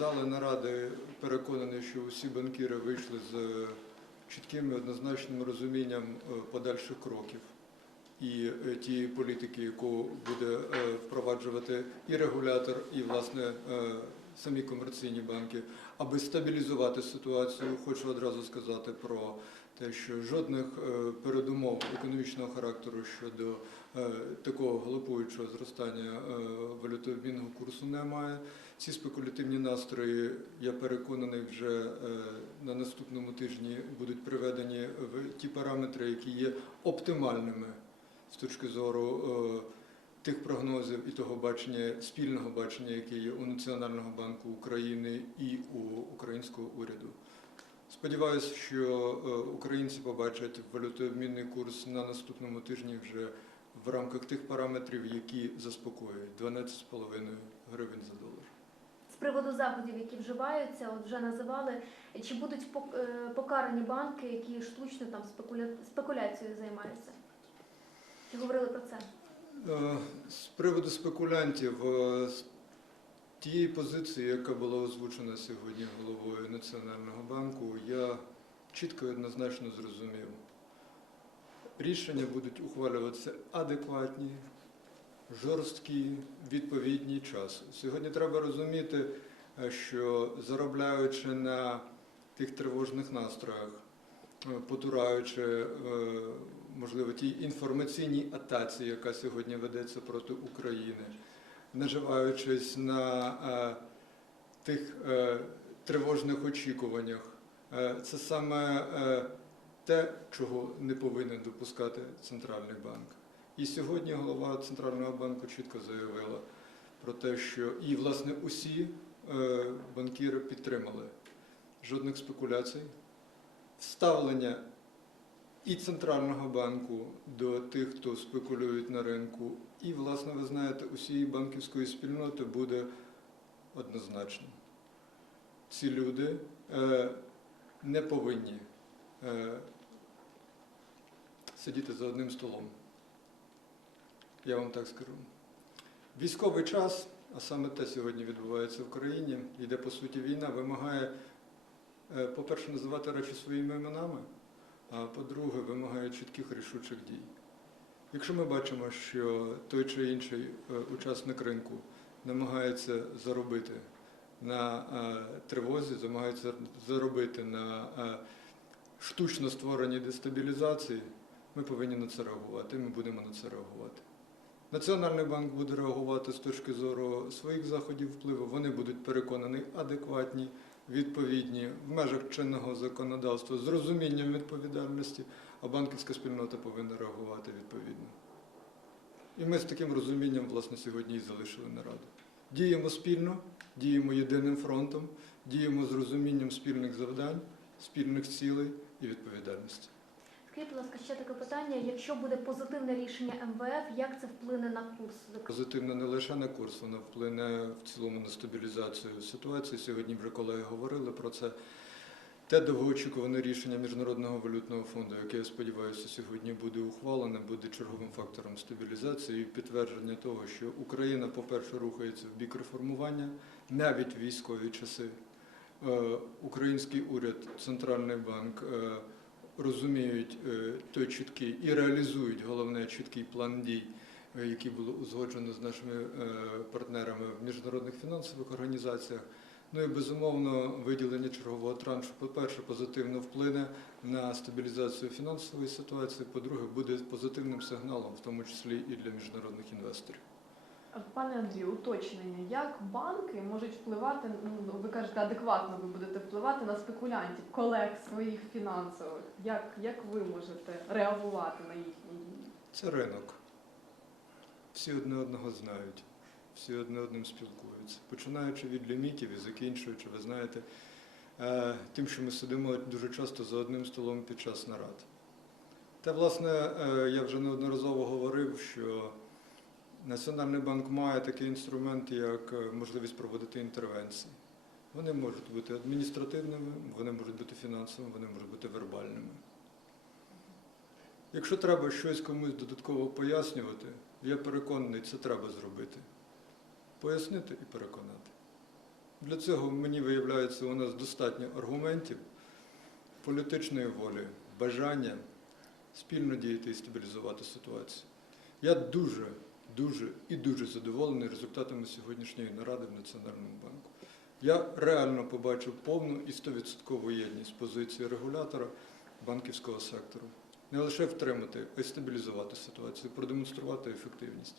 зали наради переконаний, що усі банкіри вийшли з е, чітким і однозначним розумінням е, подальших кроків і е, тієї політики, яку буде впроваджувати і регулятор, і власне самі комерційні банки, аби стабілізувати ситуацію. Хочу одразу сказати про те, що жодних е, передумов економічного характеру щодо е, такого галопуючого зростання е, валютообмінного курсу немає. Ці спекулятивні настрої, я переконаний, вже на наступному тижні будуть приведені в ті параметри, які є оптимальними з точки зору тих прогнозів і того бачення, спільного бачення, яке є у Національного банку України і у українського уряду. Сподіваюся, що е, українці побачать валютообмінний курс на наступному тижні вже в рамках тих параметрів, які заспокоюють 12,5 гривень за долар. З приводу заходів, які вживаються, от вже називали, чи будуть е, покарані банки, які штучно там спекуля- спекуляцією займаються? Чи говорили про це? Е, З приводу спекулянтів, тієї позиції, яка була озвучена сьогодні головою Національного банку, я чітко і однозначно зрозумів. Рішення будуть ухвалюватися адекватні, жорсткі, відповідні часу. Сьогодні треба розуміти, е, що заробляючи на тих тривожних настроях, е, потураючи, е, можливо, тій інформаційній атаці, яка сьогодні ведеться проти України, наживаючись на е, тих е, тривожних очікуваннях, е, це саме те, чого не повинен допускати центральний банк. І сьогодні голова центрального банку чітко заявила про те, що і власне усі банкіри підтримали. Жодних спекуляцій, ставлення і центрального банку до тих, хто спекулюють на ринку, і, власне, ви знаєте, усієї банківської спільноти буде однозначним. Ці люди е, не повинні е, сидіти за одним столом. Я вам так скажу. Військовий час, а саме те сьогодні відбувається в країні, йде по суті війна, вимагає, е, по-перше, називати речі своїми іменами, а по-друге, вимагає чітких рішучих дій. Якщо ми бачимо, що той чи інший е, учасник ринку намагається заробити на е, тривозі, намагається заробити на е, штучно створеній дестабілізації, ми повинні на це реагувати, ми будемо на це реагувати. Національний банк буде реагувати з точки зору своїх заходів впливу. Вони будуть переконані адекватні, відповідні в межах чинного законодавства з розумінням відповідальності, а банківська спільнота повинна реагувати відповідно. І ми з таким розумінням, власне, сьогодні і залишили нараду. Діємо спільно, діємо єдиним фронтом, діємо з розумінням спільних завдань, спільних цілей і відповідальності. Скажіть, будь ласка, ще таке питання. Якщо буде позитивне рішення МВФ, як це вплине на курс? Позитивно не лише на курс, воно вплине в цілому на стабілізацію ситуації. Сьогодні вже колеги говорили про це. Те довгоочікуване рішення Міжнародного валютного фонду, яке я сподіваюся, сьогодні буде ухвалене, буде черговим фактором стабілізації і підтвердження того, що Україна, по-перше, рухається в бік реформування навіть в військові часи. Е, Український уряд, центральний банк е, розуміють е, той чіткий і реалізують головне чіткий план дій, е, який було узгоджено з нашими е, партнерами в міжнародних фінансових організаціях. Ну і безумовно виділення чергового траншу, по-перше, позитивно вплине на стабілізацію фінансової ситуації. По-друге, буде позитивним сигналом, в тому числі і для міжнародних інвесторів. Пане Андрію, уточнення, як банки можуть впливати, ну ви кажете, адекватно ви будете впливати на спекулянтів, колег своїх фінансових. Як, як ви можете реагувати на їхні дії? Це ринок. Всі одне одного знають, всі одне одним спілкуються. Починаючи від лімітів і закінчуючи, ви знаєте, е, тим, що ми сидимо дуже часто за одним столом під час нарад. Та, власне, е, я вже неодноразово говорив, що Національний банк має такий інструмент, як е, можливість проводити інтервенції. Вони можуть бути адміністративними, вони можуть бути фінансовими, вони можуть бути вербальними. Якщо треба щось комусь додатково пояснювати, я переконаний, це треба зробити. Пояснити і переконати. Для цього мені виявляється у нас достатньо аргументів, політичної волі, бажання спільно діяти і стабілізувати ситуацію. Я дуже, дуже і дуже задоволений результатами сьогоднішньої наради в Національному банку. Я реально побачив повну і стовідсоткову єдність позиції регулятора банківського сектору. Не лише втримати, а й стабілізувати ситуацію, продемонструвати ефективність.